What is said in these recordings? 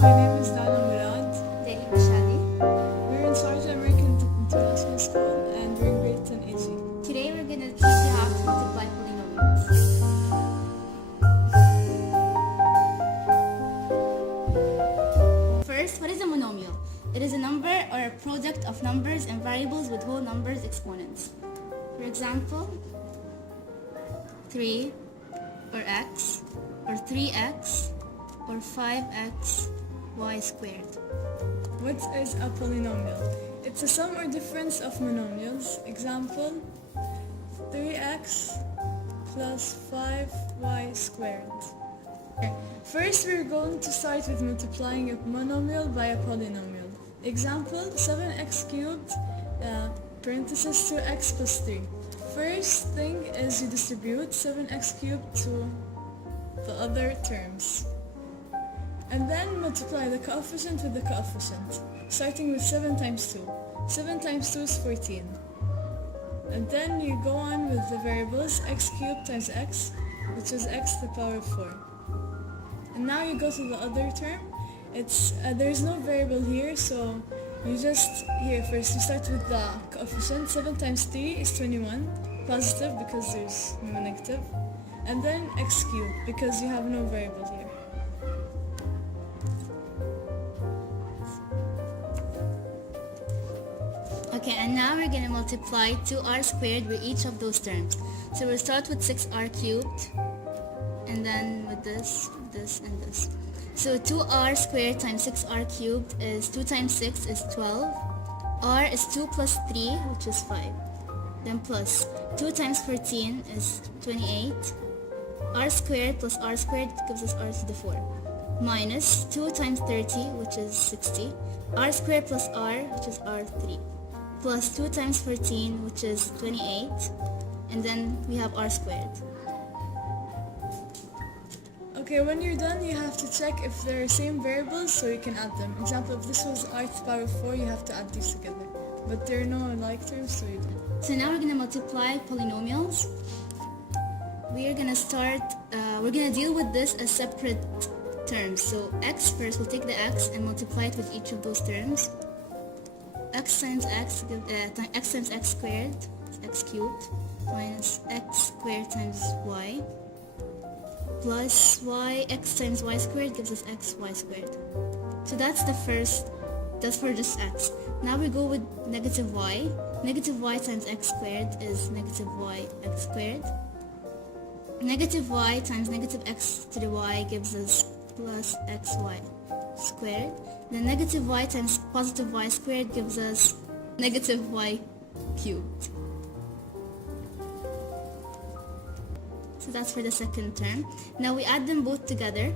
My name is Dana Murad. Delhi Mashadi. We're in Sharjah American International School and we're in grade 10 AG. Today we're going to teach you how to multiply polynomials. First, what is a monomial? It is a number or a product of numbers and variables with whole numbers exponents. For example, 3 or x or 3x or 5x y squared. What is a polynomial? It's a sum or difference of monomials. Example, 3x plus 5y squared. First, we're going to start with multiplying a monomial by a polynomial. Example, 7x cubed, parenthesis 2x plus 3. First thing is you distribute 7x cubed to the other terms. And then multiply the coefficient with the coefficient, starting with 7 times 2. 7 times 2 is 14. And then you go on with the variables x cubed times x, which is x to the power of 4. And now you go to the other term. There's no variable here, so you just, first you start with the coefficient. 7 times 3 is 21, positive because there's no negative. And then x cubed, because you have no variable here. Okay, and now we're going to multiply 2r squared with each of those terms. So we'll start with 6r cubed, and then with this, and this. So 2r squared times 6r cubed is 2 times 6 is 12. R is 2 plus 3, which is 5. Then plus 2 times 14 is 28. R squared plus r squared gives us r to the 4. Minus 2 times 30, which is 60. R squared plus r, which is r3. Plus 2 times 14, which is 28. And then we have r squared. Okay, when you're done, you have to check if they're same variables so you can add them. Example, if this was r to the power of 4, you have to add these together. But there are no like terms, so you don't. So now we're going to multiply polynomials. We're going to deal with this as separate terms. So x first, we'll take the x and multiply it with each of those terms. X times x, x times x squared, x cubed, minus x squared times y, plus y, x times y squared gives us x y squared. So that's that's for just x. Now we go with negative y. Negative y times x squared is negative y x squared. Negative y times negative x to the y gives us plus xy squared. Then negative y times positive y squared gives us negative y cubed. So that's for the second term. Now we add them both together.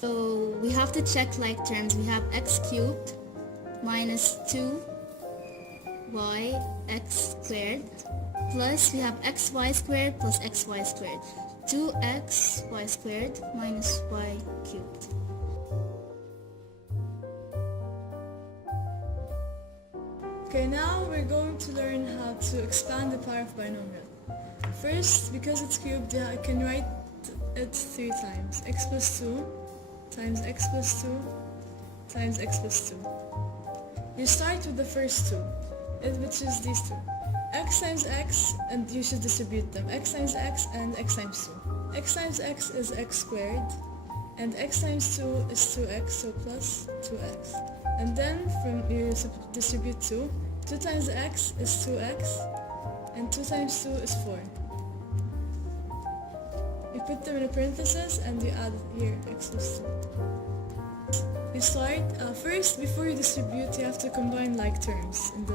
So we have to check like terms. We have x cubed minus 2y x squared plus we have xy squared plus xy squared. 2xy squared minus y cubed. Okay, now we're going to learn how to expand the power of binomial. First, because it's cubed, I can write it 3 times. X plus 2 times x plus 2 times x plus 2. You start with the first 2, which is these 2. X times x, and you should distribute them. X times x and x times 2. X times x is x squared, and x times 2 is 2x, so plus 2x. And then you distribute 2. 2 times x is 2x, and 2 times 2 is 4. You put them in a parenthesis and you add here x plus 2. You start, first before you distribute you have to combine like terms in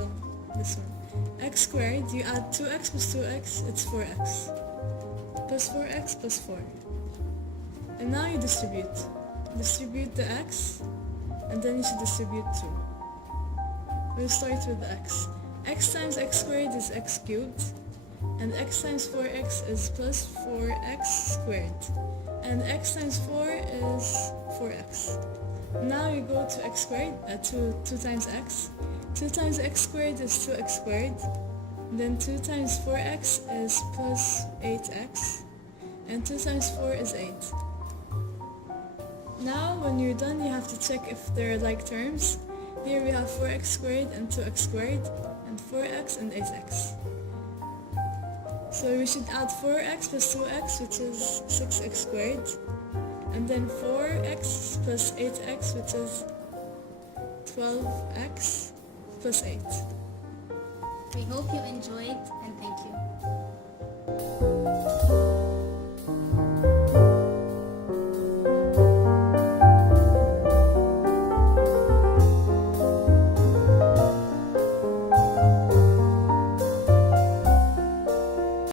this one. X squared, you add 2x plus 2x, it's 4x. Plus 4x plus 4. And now you distribute. Distribute the x, and then you should distribute 2. We'll start with the x. X times x squared is x cubed, and x times 4x is plus 4x squared, and x times 4 is 4x. Now you go to x squared, 2 times x, 2 times x squared is 2x squared. Then 2 times 4x is plus 8x. And 2 times 4 is 8. Now when you're done, you have to check if they're like terms. Here we have 4x squared and 2x squared, and 4x and 8x. So we should add 4x plus 2x, which is 6x squared, and then 4x plus 8x, which is 12x plus 8. We hope you enjoyed, and thank you.